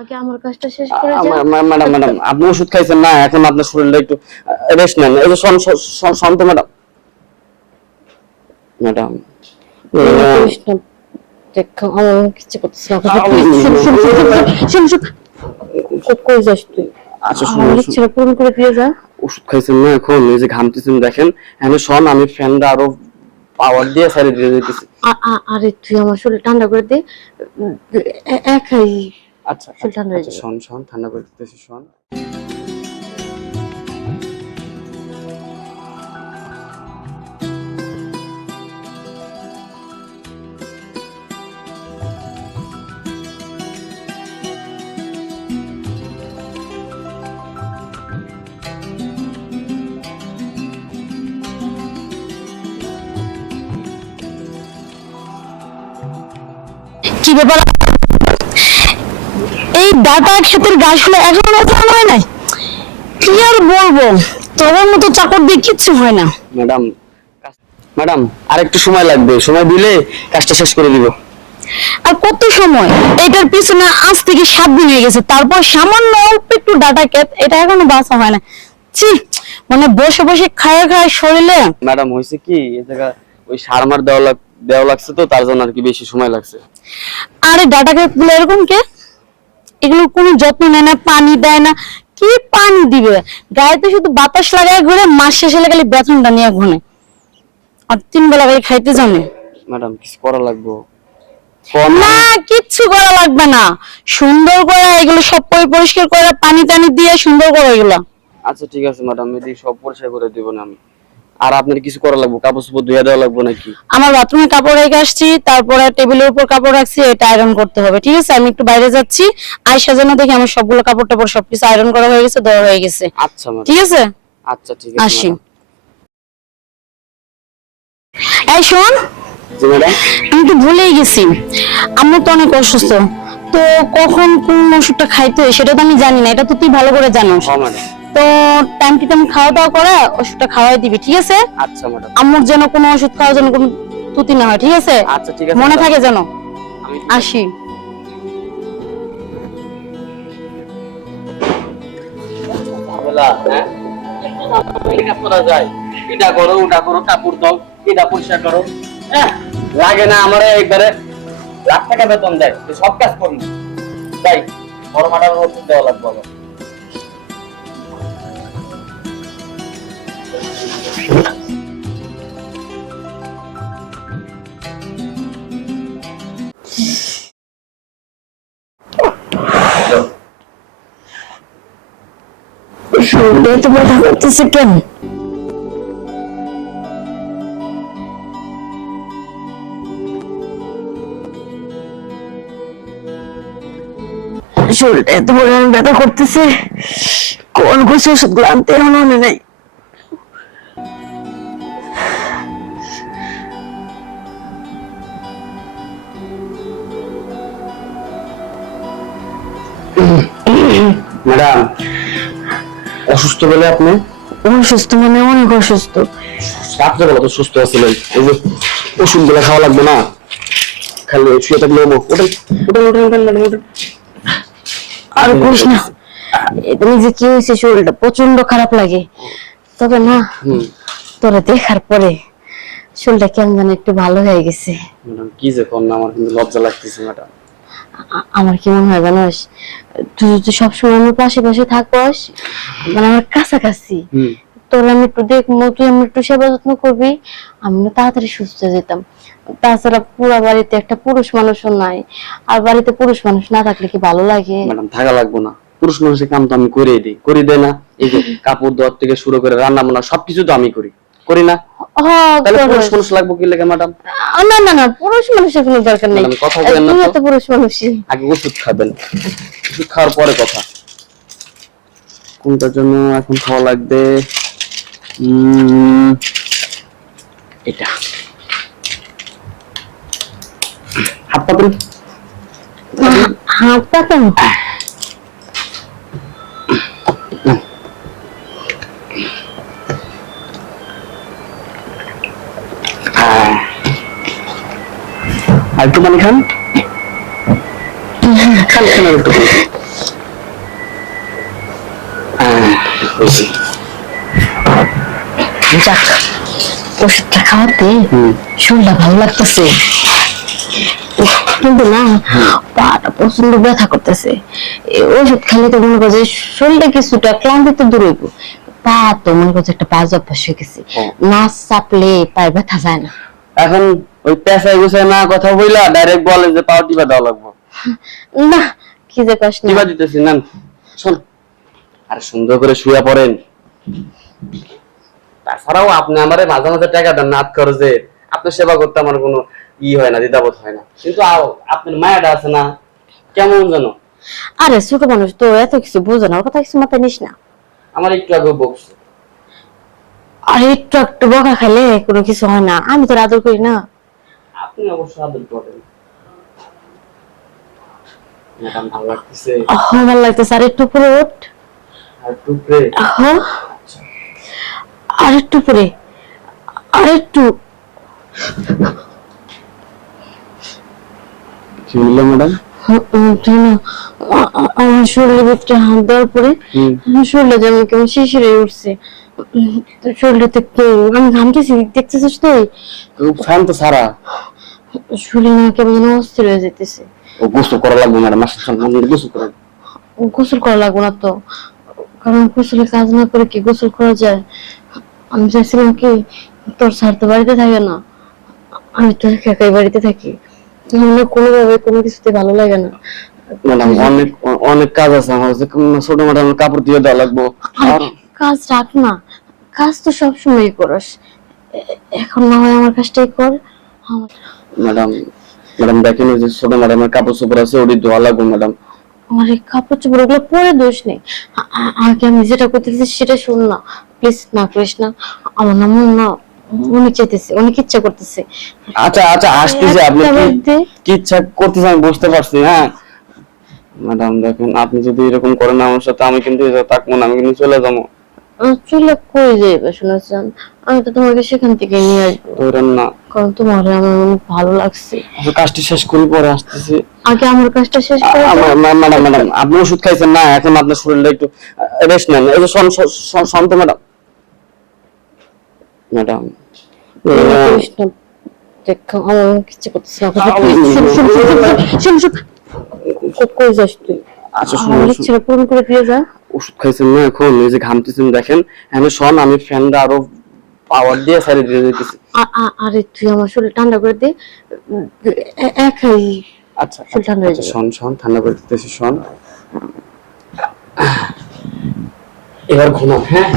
আগে আমার কাজটা শেষ করে যা। ম্যাডাম ম্যাডাম আপনি ওষুধ খাইছেন না, এখন আপনার শরীরটা একটু রেস্ট নেন। এই যে শান্ত ম্যাডাম। ম্যাডাম দেখো আমার কিছু করতেছ না। শুন শুন কই যাস তুই? আচ্ছা আমার ইচ্ছা পূরণ করে দিয়ে যা। ওষুধ খাইছেন না, এখন এই যে ঘামতেছেন দেখেন, এখন শোন আমি ফ্যানটা আরো পাওয়ার দিয়ে সাইডে দিয়ে দিতেছি। আরে তুই আমার শরীর ঠান্ডা করে দে। একাই আচ্ছা শরীর ঠান্ডা হয়ে আচ্ছা যাবে। শোন ঠান্ডা করে দিতেছি শোন। কি ব্যাপার, এই ডাটা ক্ষেতের গাছগুলো এখনো ওঠানো হয় নাই? কি আর বলবো, তোমার মতো চাকর দিয়ে কিচ্ছু হয় না। ম্যাডাম ম্যাডাম আর একটু সময় লাগবে, সময় দিলে কাজটা শেষ করে দিব। আর কত সময়? এটার পিছনে আজ থেকে 7 দিন হয়ে গেছে, তারপর সামান্য অল্প একটু ডাটা ক্ষেত, এটা এখনো বাঁচা হয় না। ছি, মানে বসে বসে খায় খায় শরীরে। ম্যাডাম হয়েছে কি, এই জায়গা ওই সারমার দেওয়া লাগছে তো, তার জন্য আর কি বেশি সময় লাগছে। আরে ডাটা ক্ষেত গুলো এরকম কে? এগুলো কোনো যত্ন নেয় না, পানি দেয় না। কি পানি দিবে? গায়েতে শুধু বাতাস লাগায় ঘুরে, মাস শেষে খালি বেতনটা নিয়ে ঘুরে। আর 3 বেলা করে খাইতে জানে। ম্যাডাম কিছু করা লাগবে না, কিচ্ছু করা লাগবে না। সুন্দর করে এগুলো সব পরিষ্কার করে পানি টানি দিয়ে সুন্দর করে এগুলো। আচ্ছা ঠিক আছে ম্যাডাম, এদিকে সব পরিষ্কার করে দিব না আমি। আর আপনার কিছু করা লাগবে? কাপড় চোপড় ধুয়ে দেওয়া লাগবে নাকি? আমার বাথরুমে কাপড় রেখে আসছি, তারপরে টেবিলের উপর কাপড় রাখছি, এটা আয়রন করতে হবে। ঠিক আছে, আমি একটু বাইরে যাচ্ছি, আয়সা যেন দেখি আমার সবগুলো কাপড় টাপড় সবকিছু আয়রন করা হয়ে গেছে, দেওয়া হয়ে গেছে। আচ্ছা ম্যাডাম ঠিক আছে, আচ্ছা ঠিক আছে আসি। ম্যাডাম। এই শোন, জি ম্যাডাম। আমি তো ভুলেই গেছি, আম্মু তো অনেক অসুস্থ। তো কখন কোন ওষুধটা খাইতে হয় সেটা তো আমি জানি না, এটা তো তুই ভালো করে জানিস। হ্যাঁ ম্যাডাম। তো টাইম কি তুমি খাওয়া দাওয়া করে ওষুধটা খাওয়াই দিবি, ঠিক আছে? আচ্ছা ম্যাডাম। আম্মুর যেন কোনো ওষুধ খাওয়ার জন্য কোনো ত্রুটি না হয়, ঠিক আছে? আচ্ছা ঠিক আছে মনে ম্যাডাম। থাকে যেন। আমি আসি। ঝামেলা, হ্যাঁ এটা করা যায়, এটা করো ওটা করো, কাপড় দাও, এটা পরিষ্কার করো, হ্যাঁ লাগে না আমার একবারে লাখ টাকা বেতন দেয়, তো সব কাজ করবি তাই বড় মাটার ওষুধ দেওয়া লাগবে আমার। শরীরে তো ব্যথা করতেছে কেন? শরীরটা এত পরিমাণ ব্যথা করতেছে, কোন কিছু ওষুধগুলো আনতে মনে নেই। ম্যাডাম অসুস্থ বলে আপনি? অসুস্থ মানে অনেক অসুস্থ। রাত্রে বেলা তো সুস্থ আছিলেন, এই যে ওষুধ গুলো খাওয়া লাগবে না, খালি শুয়ে থাকলে হবো। ওঠেন ওঠেন ওঠেন ওঠেন ম্যাডাম ওঠেন। আর করিস না, এটা যে কি হয়েছে, শরীরটা প্রচন্ড খারাপ লাগে। তবে না, তোরা দেখার পরে শরীরটা কেমন যেন একটু ভালো হয়ে গেছে। ম্যাডাম কি যে কর না, আমার কিন্তু লজ্জা লাগতেছে ম্যাডাম। আমার কি মনে হয় জানোস, তুই যদি সবসময় আমার পাশে পাশে থাকস, মানে আমার কাছাকাছি, তোর আমি একটু দেখবো, তুই আমি একটু সেবা যত্ন করবি, আমি না তাড়াতাড়ি সুস্থ হয়ে যেতাম। তাছাড়া পুরো বাড়িতে একটা পুরুষ মানুষও নাই, আর বাড়িতে পুরুষ মানুষ না থাকলে কি ভালো লাগে? ম্যাডাম থাকা লাগবো না, পুরুষ মানুষের কাম তো আমি করে দিই, করে দেয় না? এই যে কাপড় ধোয়ার থেকে শুরু করে রান্না বান্না সবকিছু তো আমি করি না? তাহলে পুরুষ মানুষ লাগবো কি লাগে ম্যাডাম? না না না, পুরুষ মানুষের কোনো দরকার নেই, কথা বলেন না তুমি তো পুরুষ মানুষই। আগে ওষুধ খাবেন, ওষুধ খাওয়ার পরে কথা। কোনটার জন্য এখন খাওয়া লাগবে? এটা হাত পাতেন, হাত পাতেন। আর একটু পানি খান, খান খান আর একটু। যাক, ওষুধটা খাওয়াতে শরীরটা ভালো লাগতেছে, কিন্তু না পাটা প্রচন্ড ব্যথা করতেছে। ওষুধ খেলে তো মনে করছে শরীরটা কিছুটা ক্লান্তিতে দূর হইব, পা তো মনে করছে একটা বাজ অভ্যাস হয়ে গেছে, না চাপলে পায়ে ব্যথা যায় না। এখন ওই পেশায় গুছায় না কথা বইলা ডাইরেক্ট বলে যে পাও টিপা দেওয়া লাগবে। না কি যে কষ্ট টিপা দিতেছি না, শোন আর সুন্দর করে শুয়ে পড়েন। তাছাড়াও আপনি আমারে মাঝে মাঝে টাকা দেন না, খরচে আপনার সেবা করতে আমার কোনো হয় না, দ্বিধাবোধ হয় না, কিন্তু আপনার মায়াটা আছে না কেমন যেন। আরে ছোট মানুষ তো এত কিছু বোঝে না, ওর কথা কিছু মাথায় নিস না। আমার একটু আগে বকছে। আর একটু একটু বকা খাইলে কোনো কিছু হয় না, আমি তো আদর করি না। আপনি অবশ্য আদর করেন। ম্যাডাম ভালো লাগতেছে? ভালো লাগতেছে, আর একটু উপরে ওঠ। আর টুকরে আর একটু উপরে, আর একটু। কি বললো ম্যাডাম? আমার শরীরের ভিতরে হাত দেওয়ার পরে শরীরটা যেমন কেমন শিশিরে উঠছে, শরীরটাতে আমি ঘামতেছি, দেখতেছিস তুই? ফ্যান তো সারা, শরীর না কেমন যেন অস্থির হয়ে যেতেছে। ও গোসল করা লাগবে ম্যাডাম, গোসল করা। গোসল করা লাগবে না তো, কারণ গোসলে কাজ না করে কি গোসল করা যায়? আমি চাইছিলাম কি তোর স্যার তো বাড়িতে থাকে না, আমি তো একাই বাড়িতে থাকি, আমার কোনোভাবে কোনো কিছুতে ভালো লাগে না। ম্যাডাম অনেক অনেক কাজ আছে আমার, ছোট ম্যাডাম কাপড় দিয়ে দেওয়া লাগবো। কাজ রাখ না, কাজ তো সবসময় করস, এখন না হয় আমার কাজটাই কর। ম্যাডাম ম্যাডাম দেখেন যে ছোট ম্যাডামের কাপড় চোপড় আছে, ওটি ধোয়া লাগবে ম্যাডাম। আমার এই কাপড় চোপড় ওগুলো পরে দোষ নেই, আগে আমি যেটা করতেছি সেটা শোন না, প্লিজ না করিস না। আমার না মন না অনেক চাইতেছে, অনেক ইচ্ছা করতেছে। আচ্ছা আচ্ছা আসতেছে, আপনি কি ইচ্ছা করতেছেন আমি বুঝতে পারছি। হ্যাঁ ম্যাডাম দেখেন, আপনি যদি এরকম করেন আমার সাথে, আমি কিন্তু থাকবো না, আমি কিন্তু চলে যাবো। চলে কই যাইবে শোনাচ্ছেন, আমি তো তোমাকে সেখান থেকে নিয়ে আসবো, ধরেন না, কারণ তোমার আমার অনেক ভালো লাগছে। কাজটি শেষ করি পরে আসতেছি। আগে আমার কাজটা শেষ করে ম্যাডাম ম্যাডাম আপনি ওষুধ খাইছেন না, এখন আপনার শরীরটা একটু রেস্ট নেন। এই যে শান্ত ম্যাডাম, ম্যাডাম দেখো আমার কিছু করতেছে না, কই যাস তুই? আচ্ছা আমার ইচ্ছাটা পূরণ করে দিয়ে যা। ওষুধ খাইছেন না, এখন এই যে ঘামতেছেন দেখেন, এখন শোন আমি ফ্যানটা আরো পাওয়ার দিয়ে সাইডে দিয়ে দিতেছি। আরে তুই আমার শরীর ঠান্ডা করে দে, একাই আচ্ছা শোন শোন ঠান্ডা করে দিতেছি, শোন এবার ঘুমাও। হ্যাঁ